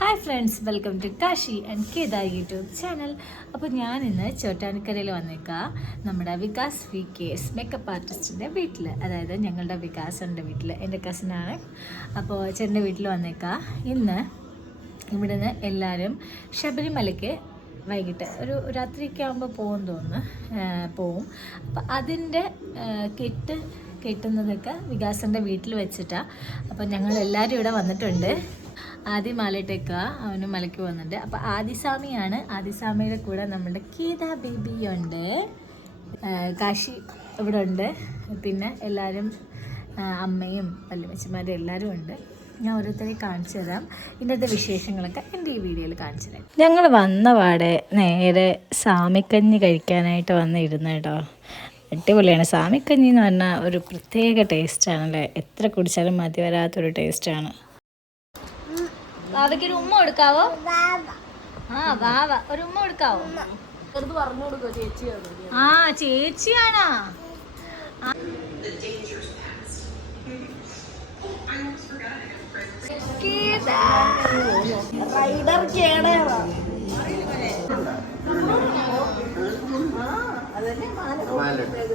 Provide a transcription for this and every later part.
Hi friends welcome to Kashi and കേദ YouTube channel. അപ്പോൾ ഞാൻ ഇന്ന് ചോട്ടാനക്കരയിൽ വന്നേക്കാം. നമ്മുടെ വികാസ് വി കേസ് മേക്കപ്പ് ആർട്ടിസ്റ്റിന്റെ വീട്ടിൽ അതായത് ഞങ്ങളുടെ വികാസിന്റെ വീട്ടിൽ എന്റെ കസിനാണ് അപ്പോൾ ചേട്ടന്റെ വീട്ടിൽ വന്നേക്കാം. ഇന്ന് ഇവിടുന്ന് എല്ലാവരും ശബരിമലയ്ക്ക് വൈകിട്ട് ഒരു രാത്രിയൊക്കെ ആകുമ്പോൾ പോകുമെന്ന് തോന്നുന്നു. പോവും. അപ്പം അതിന്റെ കെട്ട് കെട്ടുന്നതൊക്കെ വികാസിന്റെ വീട്ടിൽ വെച്ചിട്ടാണ് അപ്പോൾ ഞങ്ങൾ എല്ലാവരും ഇവിടെ വന്നിട്ടുണ്ട്. ആദ്യം മലയിട്ടേക്കുക അവന് മലയ്ക്ക് പോകുന്നുണ്ട്. അപ്പോൾ ആദിസ്വാമിയാണ്. ആദിസ്വാമിയുടെ കൂടെ നമ്മുടെ കീത ബേബി ഉണ്ട്. ആ, കാശി ഇവിടെ ഉണ്ട്. പിന്നെ എല്ലാവരും അമ്മയും വല്യമ്മച്ചമാരും എല്ലാവരും ഉണ്ട്. ഞാൻ ഓരോരുത്തരെ കാണിച്ചു തരാം. ഇന്നത്തെ വിശേഷങ്ങളൊക്കെ എന്റെ ഈ വീഡിയോയിൽ കാണിച്ചു തരാം. ഞങ്ങൾ വന്ന പാടെ നേരെ സാമിക്കഞ്ഞ് കഴിക്കാനായിട്ട് വന്നിരുന്നു കേട്ടോ. അടിപൊളിയാണ്. സാമിക്കഞ്ഞി എന്ന് പറഞ്ഞാൽ ഒരു പ്രത്യേക ടേസ്റ്റാണല്ലേ എത്ര കുടിച്ചാലും മതി വരാത്തൊരു ടേസ്റ്റാണ് ബാബയ്ക്ക് ഒരു ഉമ്മ കൊടുക്കാവോ? ആ ബാബ ഒരു ഉമ്മ കൊടുക്കാവോ? ആ ചേച്ചിയാണോ? റൈഡർ ഗീത.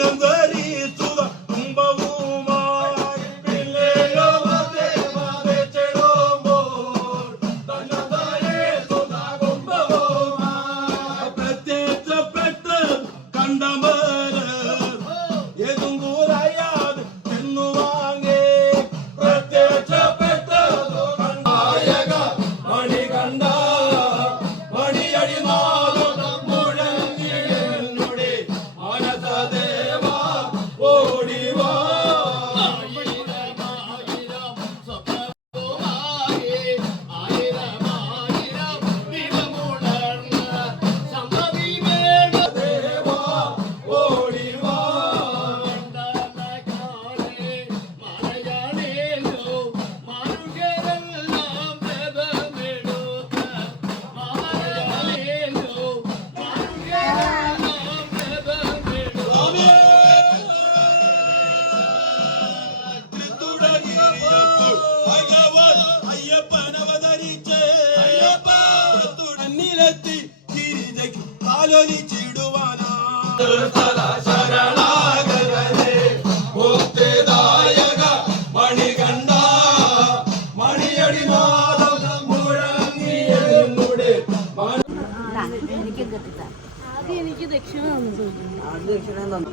ananda അയ്യപ്പൻ അവതരിച്ച് അന്നിലെത്തി ഗിരിജയ്ക്ക് ആലോചിച്ചിടുവാനാ ശരണാഗരേ മുക്തിദായക മണികണ്ഠ മണിയടി മാതം മുഴങ്ങിയ എനിക്ക് ആദ്യം എനിക്ക് ദക്ഷിണ തന്നു. ആദ്യം ദക്ഷിണ തന്നു.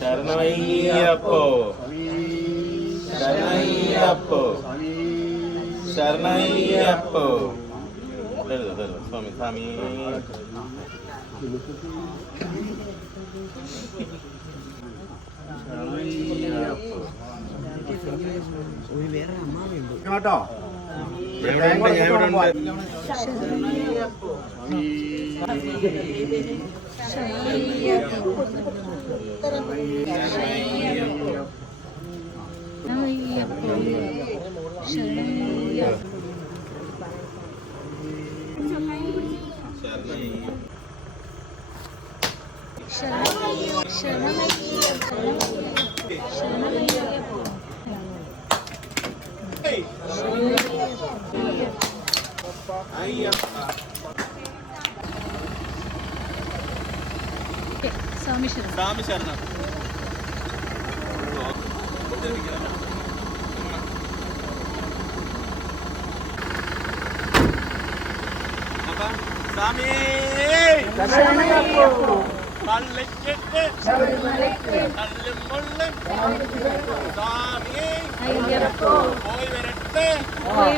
ശരണയ്യപ്പോ. ശരണയ്യപ്പോ. തരുത് സ്വാമി സ്വാമി. കേട്ടോ? എവിടെ ഉണ്ട് ഞാൻ ഇവിടെ ഉണ്ട് ശരണയ്യ സ്വാമി ശരണം സ്വാമി! പള്ളിക്കെട്ട് കല്ലും മുള്ളും. സ്വാമി പോയി വരട്ടെ. പോയി